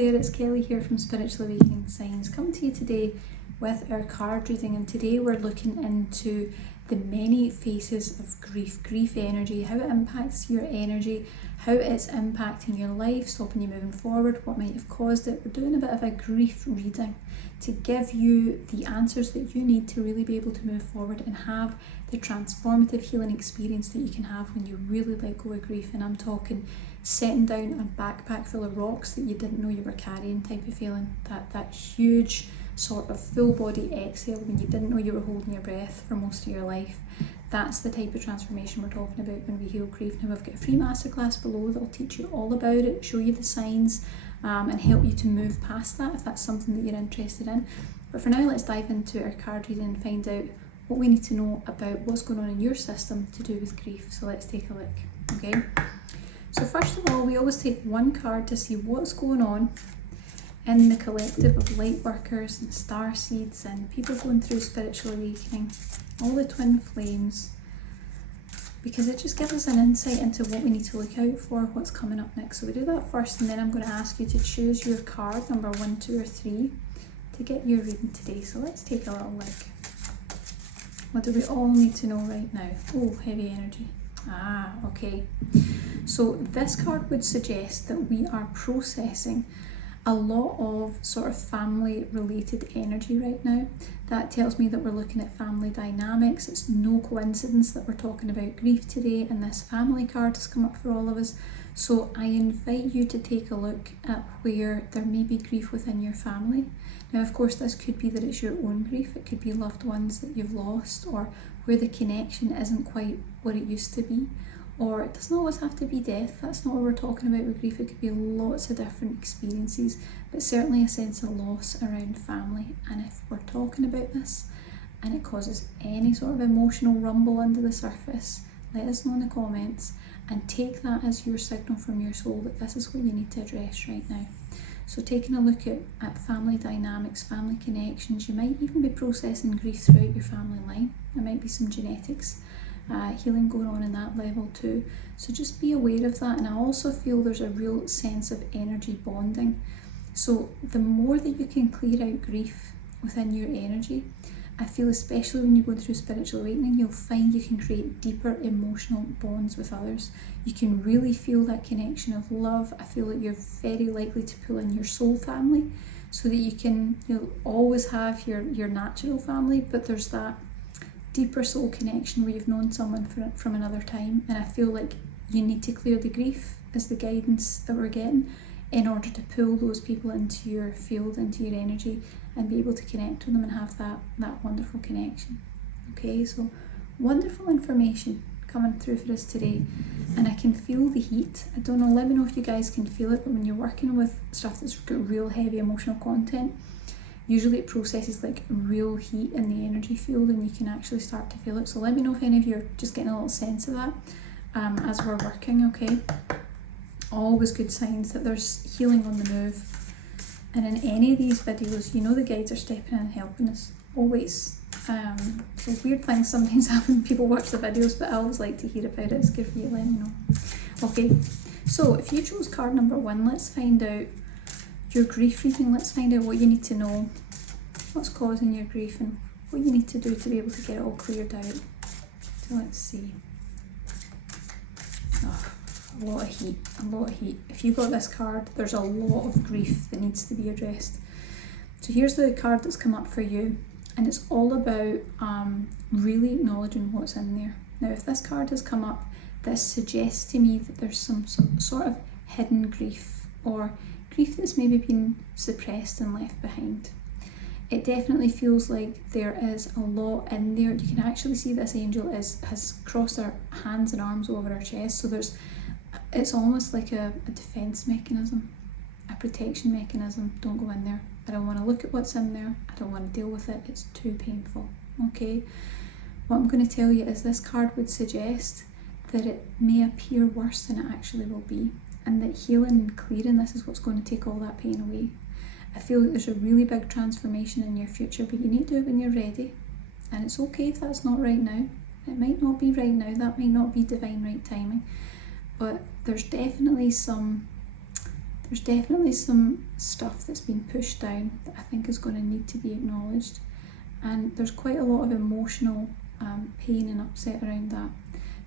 there, it's Kelly here from Spiritual Awakening Signs, coming to you today with our card reading, and today we're looking into the many faces of grief energy, how it impacts your energy, how it's impacting your life, stopping you moving forward, what might have caused it. We're doing a bit of a grief reading to give you the answers that you need to really be able to move forward and have the transformative healing experience that you can have when you really let go of grief. And I'm talking setting down a backpack full of rocks that you didn't know you were carrying type of feeling, that huge sort of full body exhale when you didn't know you were holding your breath for most of your life. That's the type of transformation we're talking about when we heal grief. Now, we've got a free masterclass below that'll teach you all about it, show you the signs, and help you to move past that if that's something that you're interested in. But for now, let's dive into our card reading and find out what we need to know about what's going on in your system to do with grief. So let's take a look, okay? So first of all, we always take one card to see what's going on in the collective of light workers and star seeds and people going through spiritual awakening, all the twin flames, because it just gives us an insight into what we need to look out for, what's coming up next. So we do that first, and then I'm going to ask you to choose your card, number 1, 2 or 3, to get your reading today. So let's take a little look. What do we all need to know right now? Oh, heavy energy. Okay. So this card would suggest that we are processing a lot of sort of family related energy right now. That tells me that we're looking at family dynamics. It's no coincidence that we're talking about grief today, and this family card has come up for all of us. So I invite you to take a look at where there may be grief within your family. Now, of course, this could be that it's your own grief. It could be loved ones that you've lost, or where the connection isn't quite what it used to be. Or it doesn't always have to be death. That's not what we're talking about with grief. It could be lots of different experiences, but certainly a sense of loss around family. And if we're talking about this and it causes any sort of emotional rumble under the surface, let us know in the comments and take that as your signal from your soul that this is what you need to address right now. So taking a look at family dynamics, family connections, you might even be processing grief throughout your family line. There might be some genetics healing going on in that level too. So just be aware of that. And I also feel there's a real sense of energy bonding. So the more that you can clear out grief within your energy, I feel especially when you're going through spiritual awakening, you'll find you can create deeper emotional bonds with others. You can really feel that connection of love. I feel that you're very likely to pull in your soul family so that you'll always have your natural family, but there's that deeper soul connection where you've known someone from another time. And I feel like you need to clear the grief as the guidance that we're getting in order to pull those people into your field, into your energy, and be able to connect with them and have that wonderful connection. Okay, so wonderful information coming through for us today, and I can feel the heat. I don't know, let me know if you guys can feel it, but when you're working with stuff that's got real heavy emotional content, usually it processes like real heat in the energy field and you can actually start to feel it. So let me know if any of you are just getting a little sense of that as we're working, okay? Always good signs that there's healing on the move. And in any of these videos, you know the guides are stepping in and helping us, always. So weird things sometimes happen when people watch the videos, but I always like to hear about it. It's good for you, let me know. Okay, so if you chose card number 1, let's find out your grief reading. Let's find out what you need to know, what's causing your grief, and what you need to do to be able to get it all cleared out. So let's see. A lot of heat. If you got this card, there's a lot of grief that needs to be addressed. So here's the card that's come up for you, and it's all about really acknowledging what's in there. Now, if this card has come up, this suggests to me that there's some sort of hidden grief, or grief that's maybe been suppressed and left behind. It definitely feels like there is a lot in there. You can actually see this angel has crossed her hands and arms over her chest. So it's almost like a defense mechanism, a protection mechanism. Don't go in there. I don't want to look at what's in there. I don't want to deal with it. It's too painful. Okay. What I'm going to tell you is this card would suggest that it may appear worse than it actually will be, and that healing and clearing this is what's going to take all that pain away. I feel like there's a really big transformation in your future, but you need to do it when you're ready. And it's okay if that's not right now. It might not be right now. That might not be divine right timing. But there's definitely some There's definitely some stuff that's been pushed down that I think is going to need to be acknowledged, and there's quite a lot of emotional pain and upset around that.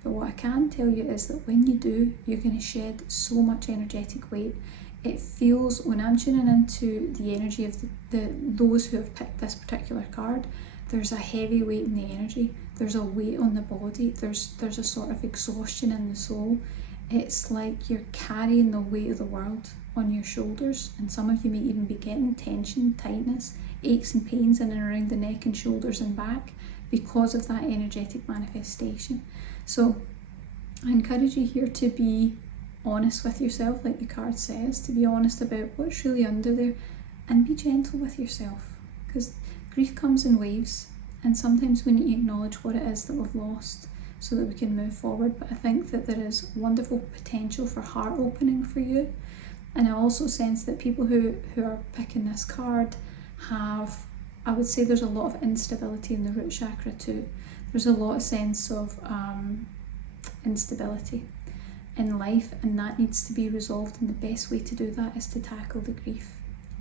But what I can tell you is that when you do, you're going to shed so much energetic weight. It feels, when I'm tuning into the energy of those who have picked this particular card, there's a heavy weight in the energy, there's a weight on the body, there's a sort of exhaustion in the soul. It's like you're carrying the weight of the world on your shoulders, and some of you may even be getting tension, tightness, aches and pains in and around the neck and shoulders and back because of that energetic manifestation. So I encourage you here to be honest with yourself, like the card says, to be honest about what's really under there, and be gentle with yourself, because grief comes in waves, and sometimes we need to acknowledge what it is that we've lost so that we can move forward. But I think that there is wonderful potential for heart opening for you. And I also sense that people who are picking this card have, I would say there's a lot of instability in the root chakra too. There's a lot of sense of instability in life, and that needs to be resolved, and the best way to do that is to tackle the grief.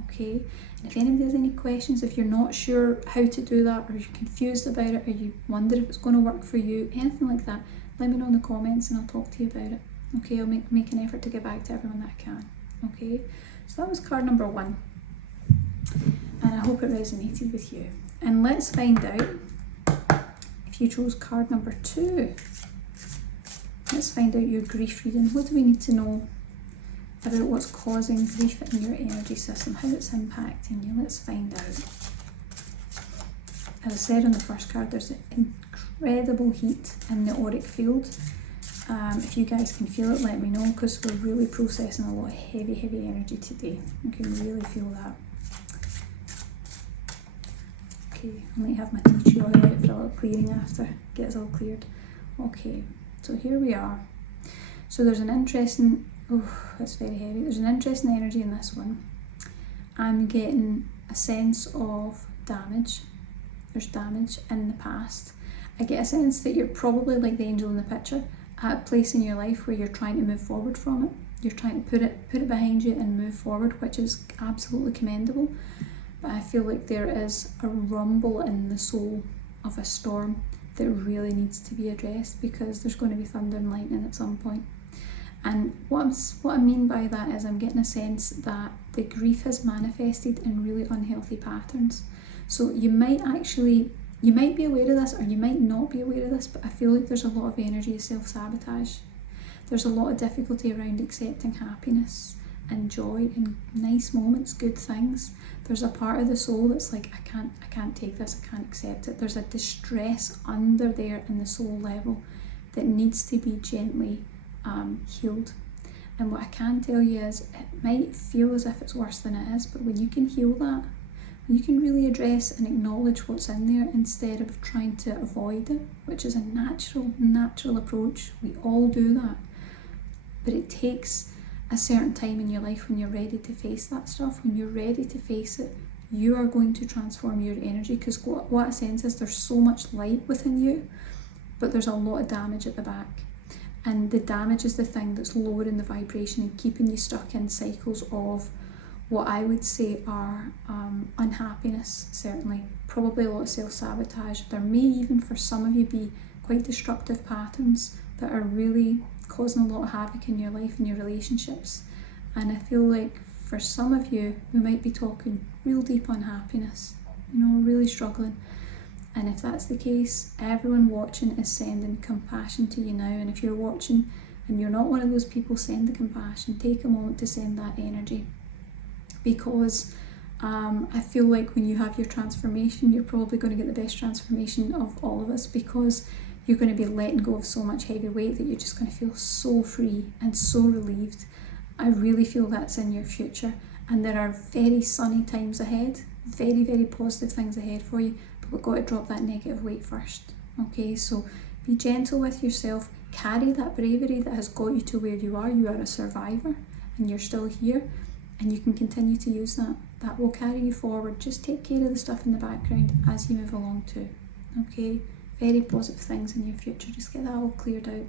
Okay, and if anybody has any questions, if you're not sure how to do that, or you're confused about it, or you wonder if it's going to work for you, anything like that, let me know in the comments and I'll talk to you about it. Okay, I'll make an effort to get back to everyone that I can. Okay, so that was card number 1, and I hope it resonated with you. And let's find out if you chose card number 2. Let's find out your grief reading. What do we need to know about what's causing grief in your energy system, how it's impacting you? Let's find out. As I said on the first card, there's incredible heat in the auric field. If you guys can feel it, let me know, because we're really processing a lot of heavy energy today. You can really feel that. Okay, I might have my tea tree oil out for a little clearing after, get us all cleared. Okay, so here we are. So there's an interesting, that's very heavy. There's an interesting energy in this one. I'm getting a sense of damage. There's damage in the past. I get a sense that you're probably like the angel in the picture, at a place in your life where you're trying to move forward from it. You're trying to put it behind you and move forward, which is absolutely commendable. But I feel like there is a rumble in the soul of a storm that really needs to be addressed, because there's going to be thunder and lightning at some point. And what I mean by that is I'm getting a sense that the grief has manifested in really unhealthy patterns. So you might be aware of this, or you might not be aware of this, but I feel like there's a lot of energy of self-sabotage. There's a lot of difficulty around accepting happiness and joy and nice moments, good things. There's a part of the soul that's like, I can't take this, I can't accept it. There's a distress under there in the soul level that needs to be gently healed. And what I can tell you is, it might feel as if it's worse than it is, but when you can heal that, you can really address and acknowledge what's in there instead of trying to avoid it, which is a natural approach. We all do that. But it takes a certain time in your life when you're ready to face that stuff. When you're ready to face it, you are going to transform your energy, because what I sense is there's so much light within you, but there's a lot of damage at the back. And the damage is the thing that's lowering the vibration and keeping you stuck in cycles of what I would say are unhappiness, certainly. Probably a lot of self-sabotage. There may even, for some of you, be quite destructive patterns that are really causing a lot of havoc in your life and your relationships. And I feel like for some of you, we might be talking real deep unhappiness, really struggling. And if that's the case, everyone watching is sending compassion to you now. And if you're watching and you're not one of those people, send the compassion. Take a moment to send that energy. Because I feel like when you have your transformation, you're probably going to get the best transformation of all of us, because you're going to be letting go of so much heavy weight that you're just going to feel so free and so relieved. I really feel that's in your future, and there are very sunny times ahead, very positive things ahead for you, but we've got to drop that negative weight first. Okay, so be gentle with yourself, carry that bravery that has got you to where you are. You are a survivor and you're still here, and you can continue to use that. That will carry you forward. Just take care of the stuff in the background as you move along too. Okay, very positive things in your future. Just get that all cleared out.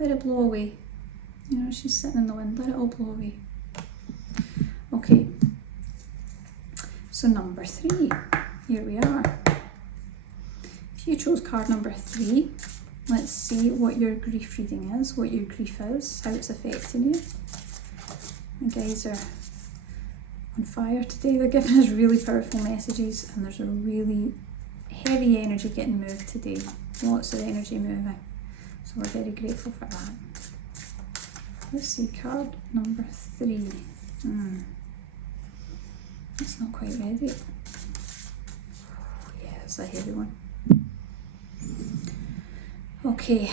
Let it blow away. She's sitting in the wind. Let it all blow away. Okay, so number 3, here we are. If you chose card number 3, let's see what your grief reading is, what your grief is, how it's affecting you. The guys are on fire today. They're giving us really powerful messages, and there's a really heavy energy getting moved today. Lots of energy moving. So we're very grateful for that. Let's see, card number 3. It's not quite ready. Yeah, it's a heavy one. Okay,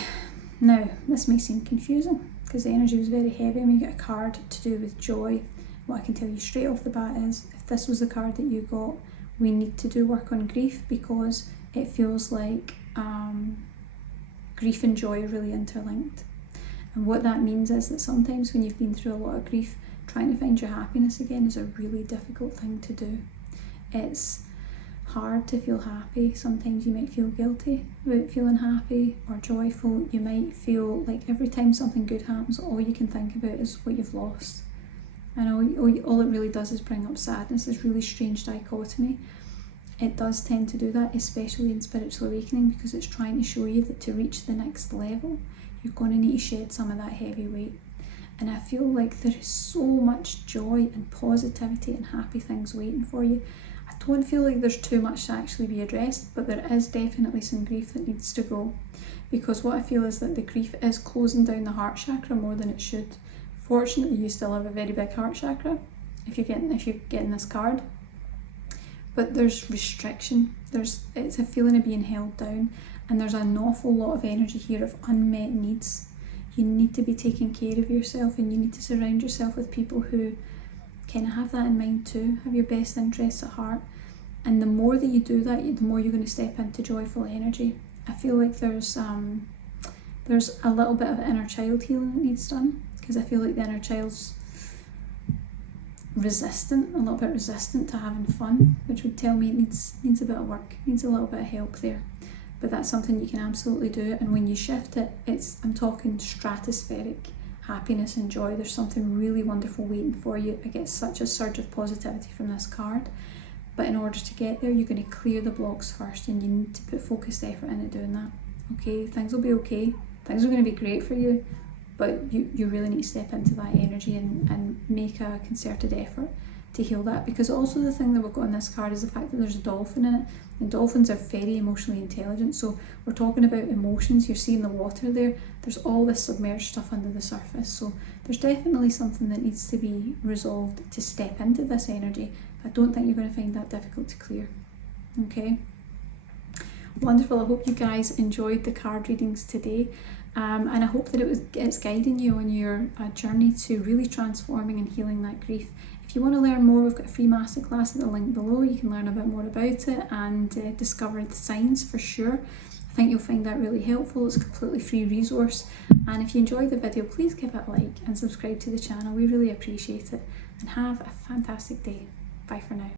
now this may seem confusing because the energy was very heavy and we get a card to do with joy. What I can tell you straight off the bat is, if this was the card that you got, we need to do work on grief, because it feels like grief and joy are really interlinked. And what that means is that sometimes when you've been through a lot of grief, trying to find your happiness again is a really difficult thing to do. It's hard to feel happy. Sometimes you might feel guilty about feeling happy or joyful. You might feel like every time something good happens, all you can think about is what you've lost. And all it really does is bring up sadness, this really strange dichotomy. It does tend to do that, especially in spiritual awakening, because it's trying to show you that to reach the next level, you're going to need to shed some of that heavy weight. And I feel like there is so much joy and positivity and happy things waiting for you. I don't feel like there's too much to actually be addressed, but there is definitely some grief that needs to go. Because what I feel is that the grief is closing down the heart chakra more than it should. Fortunately, you still have a very big heart chakra if you're getting this card. But there's restriction. It's a feeling of being held down, and there's an awful lot of energy here of unmet needs. You need to be taking care of yourself, and you need to surround yourself with people who kind of have that in mind too, have your best interests at heart. And the more that you do that, the more you're going to step into joyful energy. I feel like there's a little bit of inner child healing that needs done, because I feel like the inner child's a little bit resistant to having fun, which would tell me it needs a bit of work, needs a little bit of help there. But that's something you can absolutely do, and when you shift it, I'm talking stratospheric happiness and joy. There's something really wonderful waiting for you. I get such a surge of positivity from this card, but in order to get there, you're going to clear the blocks first, and you need to put focused effort into doing that. Okay, things will be okay, things are going to be great for you, but you really need to step into that energy and make a concerted effort to heal that. Because also the thing that we've got on this card is the fact that there's a dolphin in it, and dolphins are very emotionally intelligent. So we're talking about emotions. You're seeing the water there. There's all this submerged stuff under the surface. So there's definitely something that needs to be resolved to step into this energy. I don't think you're going to find that difficult to clear. Okay. Wonderful. I hope you guys enjoyed the card readings today. And I hope that it's guiding you on your journey to really transforming and healing that grief. If you want to learn more, we've got a free masterclass at the link below. You can learn a bit more about it and discover the signs for sure. I think you'll find that really helpful. It's a completely free resource. And if you enjoyed the video, please give it a like and subscribe to the channel. We really appreciate it. And have a fantastic day. Bye for now.